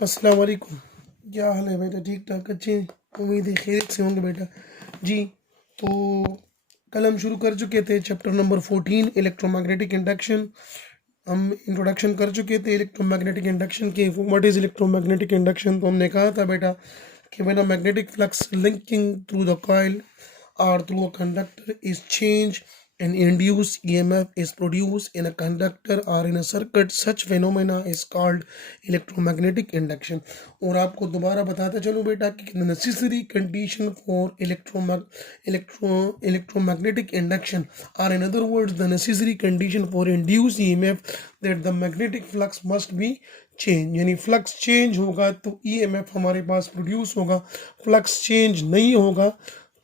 अस्सलाम वालेकुम। क्या हाल है बेटा? ठीक ठाक, अच्छे हैं? उम्मीद है खैरियत से होंगे बेटा। जी, तो कल हम शुरू कर चुके थे चैप्टर नंबर 14 इलेक्ट्रोमैग्नेटिक इंडक्शन। हम इंट्रोडक्शन कर चुके थे इलेक्ट्रोमैग्नेटिक इंडक्शन के। What is electromagnetic induction? तो हमने कहा था बेटा कि when a magnetic flux linking through the coil or through a conductor is changed, an induced EMF is produced in a conductor or in a circuit. Such phenomena is called electromagnetic induction. और आपको दोबारा बताता चलूँ बेटा कि the necessary condition for electromagnetic induction, or in other words the necessary condition for induced EMF, that the magnetic flux must be change, यानी flux change होगा तो ईएमएफ हमारे पास प्रोड्यूस होगा, फ्लक्स चेंज नहीं होगा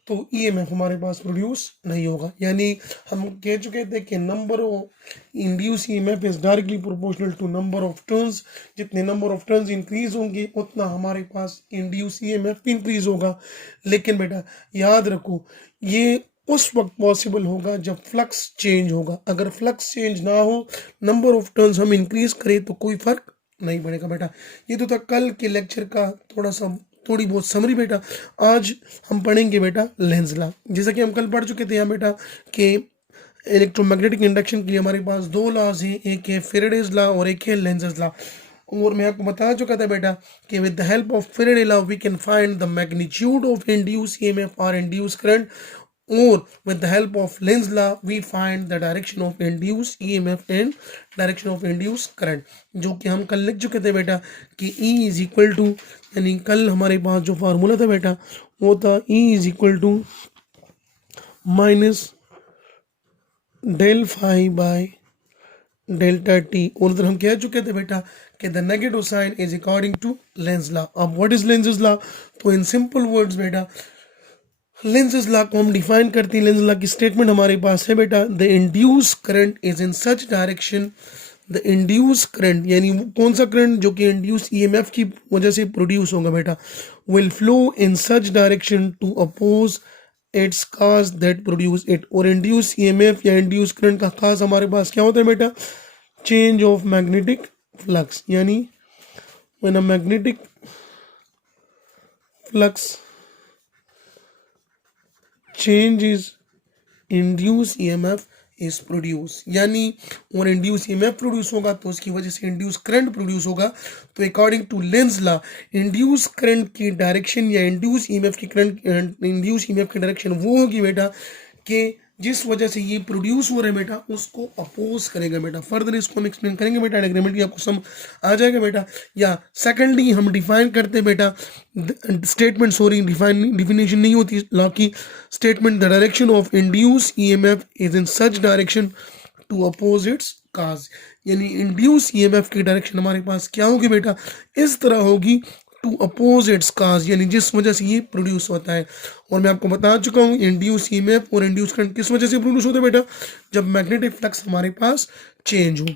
तो ईएमएफ हमारे पास प्रोड्यूस नहीं होगा। यानी हम कह चुके थे कि number of induce EMF is directly proportional to number of turns. जितने नंबर ऑफ टर्न्स इंक्रीज होंगे उतना हमारे पास इंड्यूस ईएमएफ भी इंक्रीज होगा। लेकिन बेटा याद रखो, ये उस वक्त पॉसिबल होगा जब फ्लक्स चेंज होगा। अगर फ्लक्स चेंज ना हो, नंबर ऑफ टर्न्स हम इंक्रीज करें तो कोई फर्क नहीं पड़ेगा बेटा। ये तो था कल के लेक्चर का थोड़ी बहुत समरी बेटा। आज हम पढ़ेंगे बेटा लेंज लॉ। जैसा कि हम कल पढ़ चुके थे यहाँ बेटा कि इलेक्ट्रोमैग्नेटिक इंडक्शन के लिए हमारे पास दो लॉज हैं, एक है फेरेडेज लॉ और एक है लेंज लॉ। और मैं आपको बता चुका था बेटा कि with the help of Faraday law we can find the magnitude of induce EMF और induce current, or with the help of Lenz law we find the direction of induced EMF and direction of induced current, जो कि हम कल लिख चुके थे बेटा कि E इज इक्वल टू, यानी कल हमारे पास जो फार्मूला था बेटा वो था E is equal to minus del phi by delta t. और उधर हम कह चुके थे बेटा कि the negative sign is according to Lenz law. अब व्हाट इज लेंज लॉ? तो इन सिंपल वर्ड्स बेटा लेंज लॉ को हम डिफाइन करते हैं। लेंज लॉ की स्टेटमेंट हमारे पास है बेटा, the induce current is in such direction, the induce current यानी कौन सा करंट जो कि इंड्यूस ईएमएफ की वजह से प्रोड्यूस होगा बेटा, will flow in such direction to oppose its cause that produce it. और इंड्यूस ईएमएफ या इंड्यूस करंट का काज हमारे पास क्या होता है बेटा? Change of magnetic flux. यानी when a magnetic flux change is induced EMF is produce, यानी और इंड्यूस EMF प्रोड्यूस होगा तो उसकी वजह से इंड्यूस करंट प्रोड्यूस होगा। तो according to Lenz law induce current की डायरेक्शन या इंड्यूस EMF की डायरेक्शन वो होगी बेटा कि जिस वजह से ये प्रोड्यूस हो रहा है बेटा उसको अपोज करेगा बेटा। फर्दर इसको हम एक्सप्लेन करेंगे बेटा, डायग्रामेटिकली आपको समझ आ जाएगा बेटा। या सेकंडली हम डिफाइन करते हैं बेटा स्टेटमेंट, सॉरी डिफिनेशन नहीं होती लॉ की। Statement the direction of induce EMF is in such direction to oppose its cause, यानी इंड्यूस ईएमएफ की डायरेक्शन हमारे पास क्या होगी बेटा? इस तरह होगी टू अपोज इट्स काज, यानी जिस वजह से ये प्रोड्यूस होता है। और मैं आपको बता चुका हूँ इंड्यूस ईएमएफ और इंड्यूस करंट किस वजह से प्रोड्यूस होता है बेटा? जब मैग्नेटिक फ्लक्स हमारे पास चेंज हो।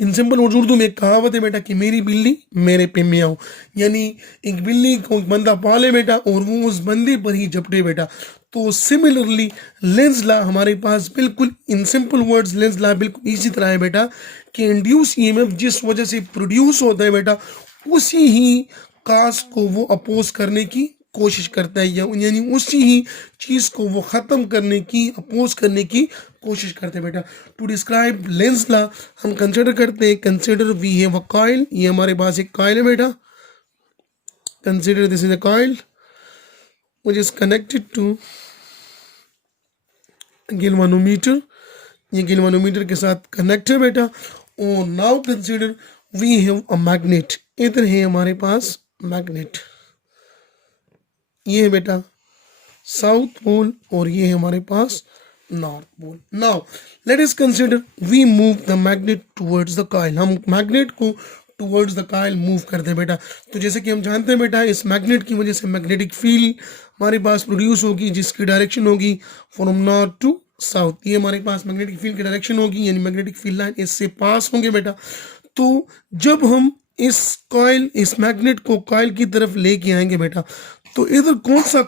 इन सिंपल वर्ड्स उर्दू में एक कहावत है बेटा कि मेरी बिल्ली मेरे पे मियाओ, यानी एक बिल्ली को एक बंदा पाले बेटा और वो उस बंदे पर ही झपटे बेटा। तो सिमिलरली लेंज लॉ हमारे पास बिल्कुल इन सिंपल वर्ड्स लेंज लॉ बिल्कुल इसी तरह है बेटा कि इंड्यूस ईएमएफ जिस वजह से प्रोड्यूस होता है बेटा उसी ही काज को वो अपोज करने की कोशिश करता है, यानी उसी ही चीज़ को वो ख़त्म करने की, अपोज करने की कोशिश करते हैं बेटा। टू डिस्क्राइब लेंज लॉ हम कंसिडर करते हैं, consider we have a coil, ये हमारे पास एक कॉइल है बेटा। Consider this is a coil which is connected to galvanometer, ये गैल्वेनोमीटर के साथ कनेक्ट है बेटा। और now consider we have a magnet, इधर है हमारे पास मैग्नेट, ये है बेटा साउथ पोल और ये है हमारे पास north pole. Now let us consider we move the magnet towards the coil, हम मैग्नेट को टुवर्ड्स द कॉइल मूव करते हैं बेटा। तो जैसे कि हम जानते हैं बेटा इस मैग्नेट की वजह से मैग्नेटिक फील्ड हमारे पास प्रोड्यूस होगी जिसकी डायरेक्शन होगी फ्रॉम नॉर्थ टू साउथ। ये हमारे पास मैग्नेटिक फील्ड की डायरेक्शन होगी, यानी मैग्नेटिक फील्ड लाइन इससे पास होंगे बेटा। तो जब हम इस मैग्नेट को कॉइल की तरफ लेके आएंगे बेटा तो इधर कौन सा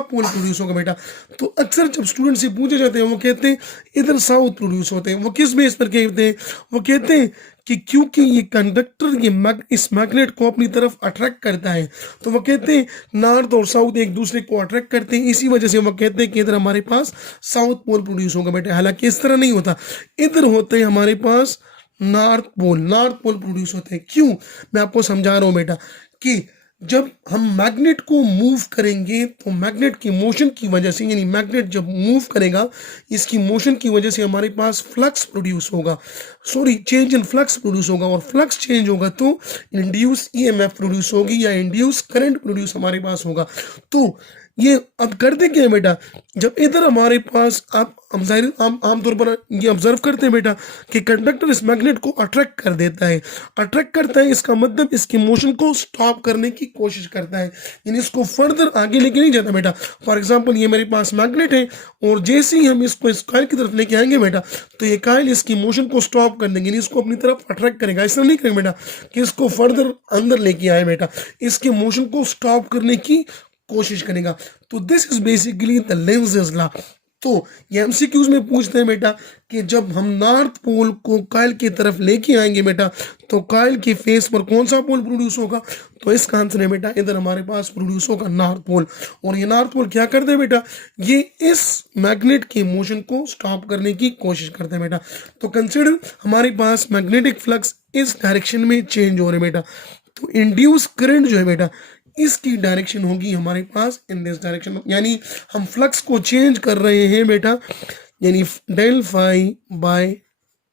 पोल प्रोड्यूस होगा बेटा? तो अक्सर जब स्टूडेंट से पूछे जाते हैं वो कहते हैं इधर साउथ प्रोड्यूस होते हैं। वो किस बेस पर कहते हैं? वो कहते हैं कि क्योंकि ये कंडक्टर इस मैग्नेट को अपनी तरफ अट्रैक्ट करता है, तो वो कहते हैं नॉर्थ और साउथ एक दूसरे को अट्रैक्ट करते हैं, इसी वजह से वो कहते हैं कि इधर हमारे पास साउथ पोल प्रोड्यूस होगा बेटा। हालांकि इस तरह नहीं होता, इधर होते हैं हमारे पास नॉर्थ पोल प्रोड्यूस होते हैं। क्यों? मैं आपको समझा रहा हूँ बेटा कि जब हम मैग्नेट को मूव करेंगे तो मैग्नेट की मोशन की वजह से, यानी मैग्नेट जब मूव करेगा इसकी मोशन की वजह से हमारे पास फ्लक्स प्रोड्यूस होगा, चेंज इन फ्लक्स प्रोड्यूस होगा, और फ्लक्स चेंज होगा तो इंड्यूस ईएमएफ प्रोड्यूस होगी या इंड्यूस करंट प्रोड्यूस हमारे पास होगा। तो ये अब करते क्या है बेटा, जब इधर हमारे पास आप आमतौर पर ये ऑब्जर्व करते हैं बेटा कि कंडक्टर इस मैग्नेट को अट्रैक्ट कर देता है। अट्रैक्ट करता है इसका मतलब इसकी मोशन को स्टॉप करने की कोशिश करता है, यानी इसको फर्दर आगे लेके नहीं जाता बेटा। फॉर एग्जांपल ये मेरे पास मैग्नेट है और जैसे ही हम इसको इस कॉइल की तरफ लेके आएंगे बेटा तो ये कॉइल इसकी मोशन को स्टॉप कर देंगे, यानी इसको अपनी तरफ अट्रैक्ट करेगा। इस तरह नहीं करेंगे बेटा कि इसको फर्दर अंदर लेके आए बेटा, इसके मोशन को स्टॉप करने की कोशिश करेगा। तो this is basically the Lenz law. तो ये एमसीक्यूज में पूछते हैं बेटा कि जब हम नॉर्थ पोल को कॉइल की तरफ लेके आएंगे बेटा तो कॉइल के फेस पर कौन सा पोल प्रोड्यूस होगा? तो इसका आंसर है बेटा इधर हमारे पास प्रोड्यूस होगा नॉर्थ पोल। और ये नॉर्थ पोल क्या करते हैं बेटा? ये इस मैग्नेट की मोशन को स्टॉप करने की कोशिश करते हैं बेटा। तो कंसिडर हमारे पास मैग्नेटिक फ्लक्स इस डायरेक्शन में चेंज हो रहे हैं बेटा, तो इंड्यूस करंट जो है बेटा इसकी डायरेक्शन होगी हमारे पास इन दिस डायरेक्शन, यानी हम फ्लक्स को चेंज कर रहे हैं बेटा, यानी del phi by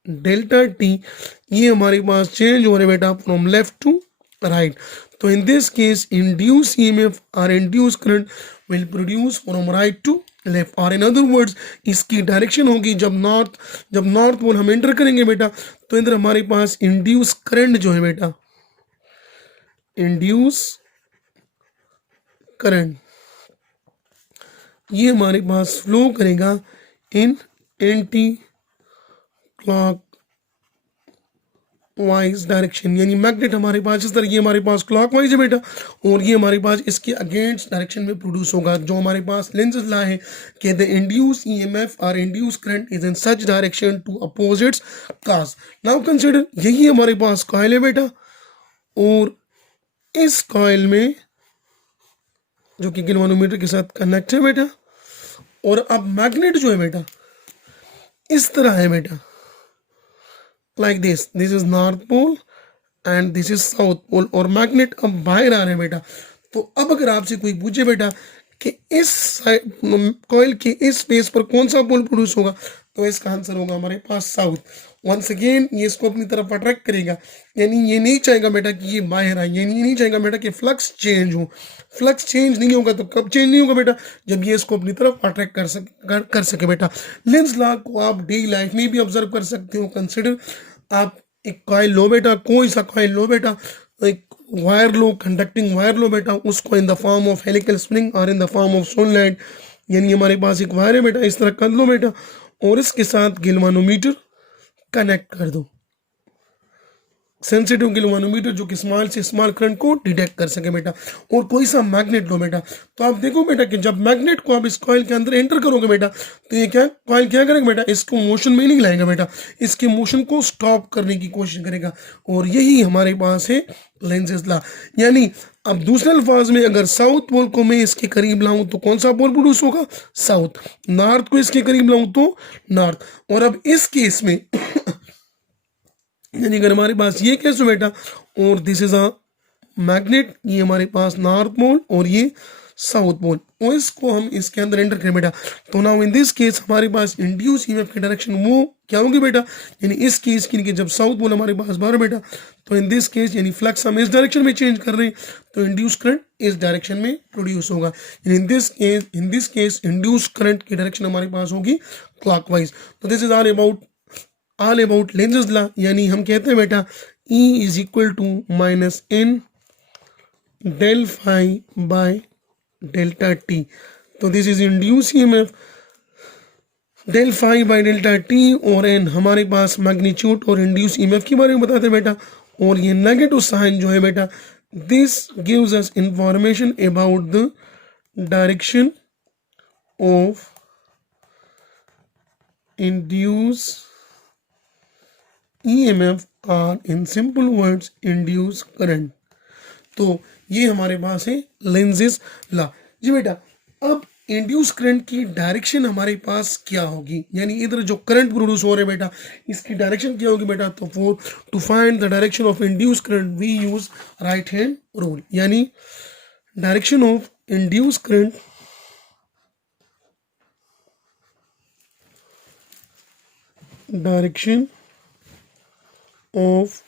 delta t ये हमारे पास चेंज हो रहे बेटा फ्रॉम लेफ्ट टू राइट। तो in this case induce EMF और induce current will produce from right to left, और इन अदर वर्ड्स इसकी डायरेक्शन होगी जब नॉर्थ पोल हम एंटर करेंगे बेटा तो इधर हमारे पास इंड्यूस करंट जो है बेटा, इंड्यूस करंट ये हमारे पास फ्लो करेगा इन एंटी क्लॉक वाइज डायरेक्शन, यानी मैग्नेट हमारे पास इस तरह ये हमारे पास क्लॉक वाइज है बेटा और ये हमारे पास इसके अगेंस्ट डायरेक्शन में प्रोड्यूस होगा। जो हमारे पास लेंज़ लॉ है कि द इंड्यूस ईएमएफ और induce current is in such direction to opposites cause. Now consider यही हमारे पास कॉइल है बेटा और इस कॉइल में जो कि गैल्वेनोमीटर के साथ कनेक्ट है बेटा, और अब मैग्नेट जो है बेटा इस तरह है बेटा, like this is north pole and this is south pole, और मैग्नेट अब बाहर आ रहे हैं बेटा। तो अब अगर आपसे कोई पूछे बेटा कि इस कॉइल के इस फेस पर कौन सा पोल प्रोड्यूस होगा तो इसका आंसर होगा हमारे पास साउथ। वंस अगेन ये इसको अपनी तरफ अट्रैक्ट करेगा, यानी ये नहीं चाहेगा बेटा कि ये बाहर आए, यानी ये नहीं चाहेगा बेटा कि फ्लक्स चेंज हो। फ्लक्स चेंज नहीं होगा तो कब चेंज नहीं होगा बेटा? जब ये इसको अपनी तरफ अट्रैक्ट कर सके बेटा। लेंज़ लॉ को आप डेली लाइफ में भी ऑब्जर्व कर सकते हो। कंसिडर आप एक कॉइल लो बेटा, कोई सा कॉइल लो बेटा, एक वायर लो, कंडक्टिंग वायर लो बेटा, उसको in the form of helical spring और in the form of solenoid, यानी हमारे पास एक वायर है बेटा इस तरह कर लो बेटा और इसके साथ गैल्वेनोमीटर कनेक्ट कर दो, सेंसिटिव गैल्वेनोमीटर जो कि स्मॉल से स्मॉल करंट को डिटेक्ट कर सके बेटा। और कोई सा मैग्नेट लो बेटा, तो आप देखो बेटा कि जब मैग्नेट को आप इस कॉइल के अंदर एंटर करोगे बेटा तो ये कॉइल क्या करेगा बेटा, इसको मोशन में नहीं लाएगा बेटा, इसके मोशन को स्टॉप करने की कोशिश करेगा। और यही हमारे पास है लेंज़ लॉ। यानी अब दूसरे अल्फाज में अगर साउथ पोल को मैं इसके करीब लाऊं तो कौन सा पोल प्रोड्यूस होगा? साउथ। नॉर्थ को इसके करीब लाऊं तो नॉर्थ। और अब इस केस में यानी अगर हमारे पास ये केस हो बेटा और दिस इज अ मैग्नेट, ये हमारे पास नॉर्थ पोल और ये साउथ पोल, और इसको हम इसके अंदर एंटर करें बेटा तो नाउ इन दिस केस हमारे पास इंड्यूस ईएमएफ की डायरेक्शन वो क्या होगी बेटा, यानी इस केस की जब साउथ पोल हमारे पास बाहर बेटा तो इन दिस केस यानी फ्लक्स हम इस डायरेक्शन में चेंज कर रहे हैं तो इंड्यूस करंट इस डायरेक्शन में प्रोड्यूस होगा। In this case induce current की डायरेक्शन हमारे पास होगी क्लॉकवाइज। तो this is all about Lenz law, यानी हम कहते हैं बेटा E is equal to minus n del phi by delta t. तो this is induce EMF del phi by delta t और n हमारे पास मैग्नीट्यूड और इंड्यूस ईएमएफ के बारे में बताते हैं बेटा। और ये नेगेटिव साइन जो है बेटा This gives us information about the direction of induced EMF और in simple words induced current। तो ये हमारे पास है लेंजेस ला। जी बेटा, अब इंड्यूस करंट की डायरेक्शन हमारे पास क्या होगी, यानी इधर जो करंट प्रोड्यूस हो रहा है बेटा, इसकी डायरेक्शन क्या होगी बेटा। तो for to find the direction of induce current we use right hand rule, यानी direction of induce current direction of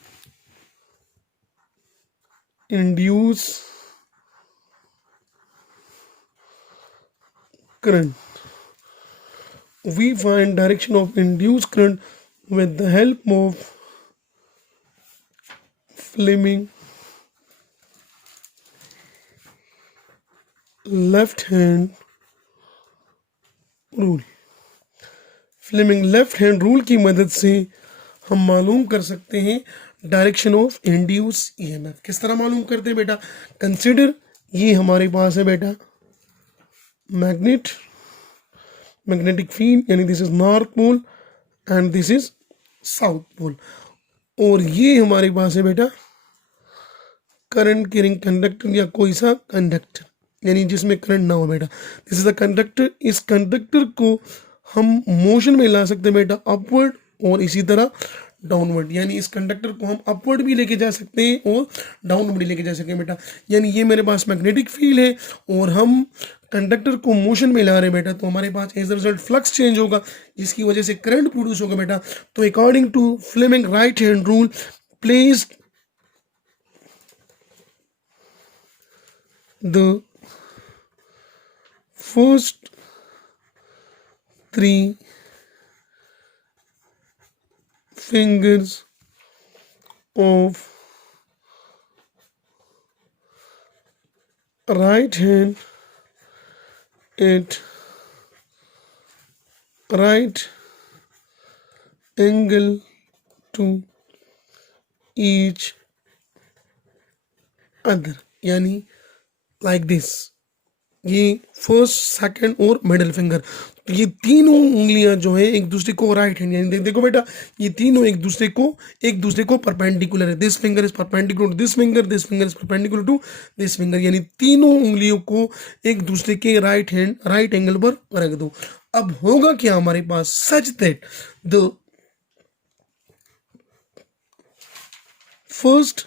induce current. We find direction of induced current with the help of Fleming left hand rule। Fleming left hand rule की मदद से हम मालूम कर सकते हैं direction of induce EMF. किस तरह मालूम करते हैं बेटा, कंसिडर ये हमारे पास है बेटा मैग्नेटिक फील्ड, यानी this is north pole and this is south pole, और ये हमारे पास है बेटा करंट कैरिंग कंडक्टर या कोई सा कंडक्टर, यानी जिसमें करंट ना हो बेटा। This is a conductor. इस कंडक्टर को हम मोशन में ला सकते हैं बेटा अपवर्ड और इसी तरह डाउनवर्ड, यानी इस कंडक्टर को हम अपवर्ड भी लेके जा सकते हैं और डाउनवर्ड भी लेके जा सकते हैं बेटा। यानी ये मेरे पास मैग्नेटिक फील्ड है और हम कंडक्टर को मोशन में ला रहे हैं बेटा, तो हमारे पास as a result flux change होगा जिसकी वजह से करंट प्रोड्यूस होगा बेटा। तो according to Fleming right hand rule, place the first three fingers of right hand at right angle to each other, यानी like this। ये फर्स्ट, सेकंड और मिडिल फिंगर, तो ये तीनों उंगलियां जो है एक दूसरे को राइट हैंड, यानी देखो बेटा ये तीनों एक दूसरे को परपेंडिकुलर है। This finger is perpendicular to this finger, this finger is perpendicular to this finger, यानी तीनों उंगलियों को एक दूसरे के राइट एंगल पर रख दो। अब होगा क्या हमारे पास, such that the first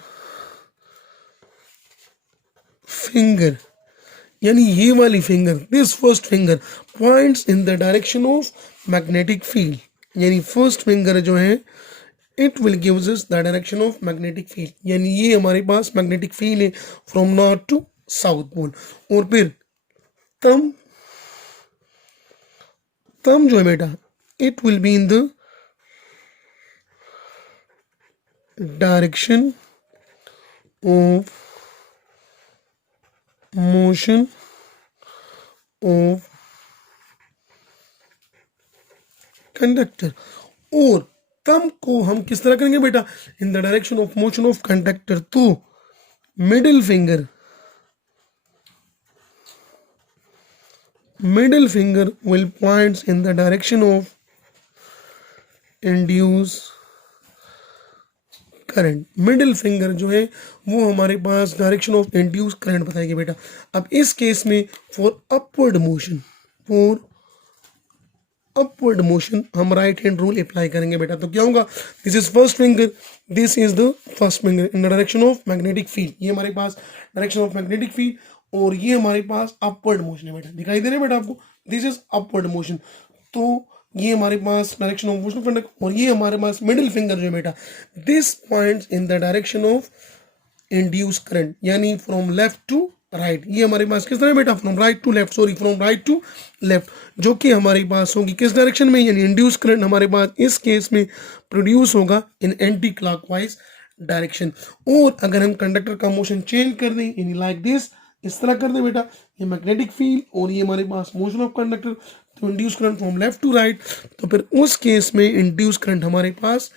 finger, यानी ये वाली finger, this first finger points in the direction of magnetic field, यानी फर्स्ट फिंगर जो है it will gives us the direction of magnetic field, यानी ये हमारे पास मैग्नेटिक फील्ड है from north to south pole. और फिर थंब जो है बेटा it will be in the direction of motion of conductor. और थंब को हम किस तरह करेंगे बेटा, in the direction of motion of conductor. तो middle finger will points in the direction of induce current. Middle finger जो है वो हमारे पास डायरेक्शन ऑफ इंड्यूस करंट बताएगी बेटा। अब इस केस में फॉर अपवर्ड मोशन हम राइट हैंड रूल अप्लाई करेंगे बेटा। तो क्या होगा, this is first finger, this is the first finger in the direction of magnetic field, ये हमारे पास डायरेक्शन ऑफ मैग्नेटिक फील्ड, और ये हमारे पास अपवर्ड मोशन है बेटा। दिखाई दे रहा है बेटा आपको, दिस इज अपवर्ड मोशन। तो ये हमारे पास direction of motion of conductor, और ये हमारे पास मिडिल फिंगर जो है बेटा this points in the direction of induce current, यानी फ्रॉम लेफ्ट टू राइट। ये हमारे पास किस तरह बेटा, फ्रॉम राइट टू लेफ्ट, जो कि हमारे पास होगी किस डायरेक्शन में, यानी इंड्यूस करंट हमारे पास इस केस में प्रोड्यूस होगा इन एंटी क्लॉकवाइज डायरेक्शन। और अगर हम कंडक्टर का मोशन चेंज कर दें, यानी लाइक दिस, इस तरह कर दें बेटा, ये मैग्नेटिक फील्ड और ये हमारे पास मोशन ऑफ कंडक्टर, तो induce current from left to right, तो फिर उस केस में इंड्यूस करंट हमारे पास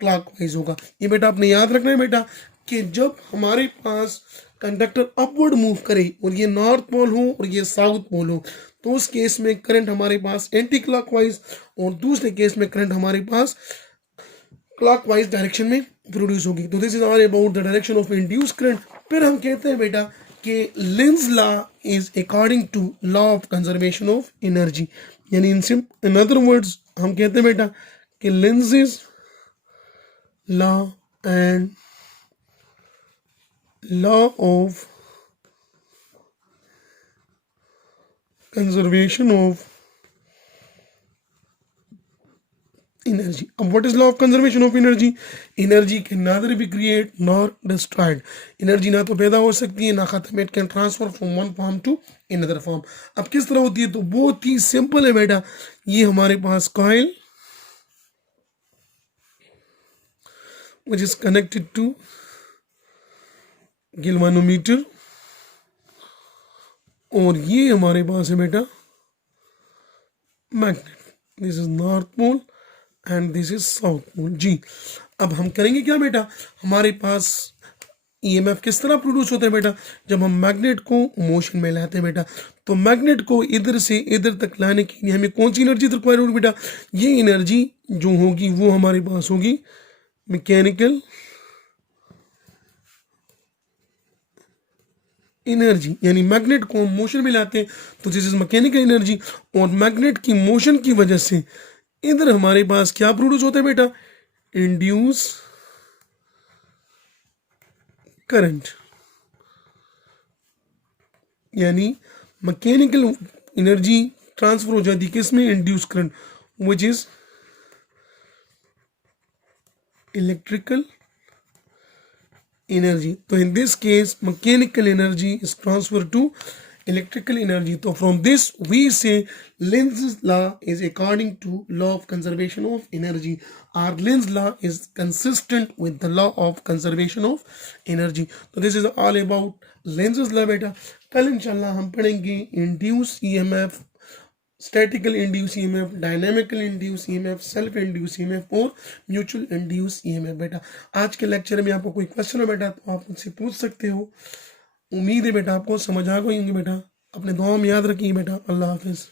क्लॉकवाइज होगा। ये बेटा आपने याद रखना है बेटा, कि जब हमारे पास कंडक्टर अपवर्ड मूव करे और ये नॉर्थ पोल हो और ये साउथ पोल हो, तो उस केस में करंट हमारे पास एंटी क्लॉकवाइज और दूसरे केस में करंट हमारे पास क्लॉकवाइज डायरेक्शन में प्रोड्यूस होगी। तो this is all about the direction of induce current. फिर हम कहते हैं बेटा कि Lenz law is according to law of conservation of energy, यानी इन अदर वर्ड्स हम कहते हैं बेटा कि Lenz law and law of conservation of energy. अब what is law of conservation of energy? Energy can neither be create nor destroyed. Energy ना तो पैदा हो सकती है ना खत्म, it can transfer from one form to another form. अब किस तरह होती है? तो बहुत ही सिंपल है बेटा। ये हमारे पास coil which is connected to galvanometer और ये हमारे पास है बेटा magnet. This is north pole and this is south pole जी। अब हम करेंगे क्या बेटा? हमारे पास ईएमएफ किस तरह प्रोड्यूस होता है बेटा? जब हम मैग्नेट को मोशन में लाते हैं बेटा, तो मैग्नेट को इधर से इधर तक लाने के लिए हमें कौन सी एनर्जी रिक्वायर होगी बेटा? ये एनर्जी जो होगी वो हमारे पास होगी मैकेनिकल एनर्जी, यानी मैग्नेट को हम मोशन में लाते हैं तो दिस इज मैकेनिकल एनर्जी। और मैग्नेट की मोशन की वजह से इधर हमारे पास क्या प्रोड्यूस होता है बेटा? इंड्यूस करंट, यानी मैकेनिकल एनर्जी ट्रांसफर हो जाती है किसमें? Induce current, which is electrical energy. So in this case mechanical energy is transferred to electrical energy. So from this we say Lenz's law is according to law of conservation of energy. Our Lenz's law is consistent with the law of conservation of energy. So this is all about Lenz's law बेटा। कल इंशाल्लाह हम पढ़ेंगे induced EMF, statistical induce EMF, dynamical induce EMF, self induce EMF और mutual induce EMF बेटा। आज के lecture में आपको कोई क्वेश्चन हो बेटा तो आप मुझसे पूछ सकते हो। उम्मीद है बेटा आपको समझ आ गई होंगी बेटा। अपने दुआ में याद रखिए बेटा। अल्लाह हाफिज़।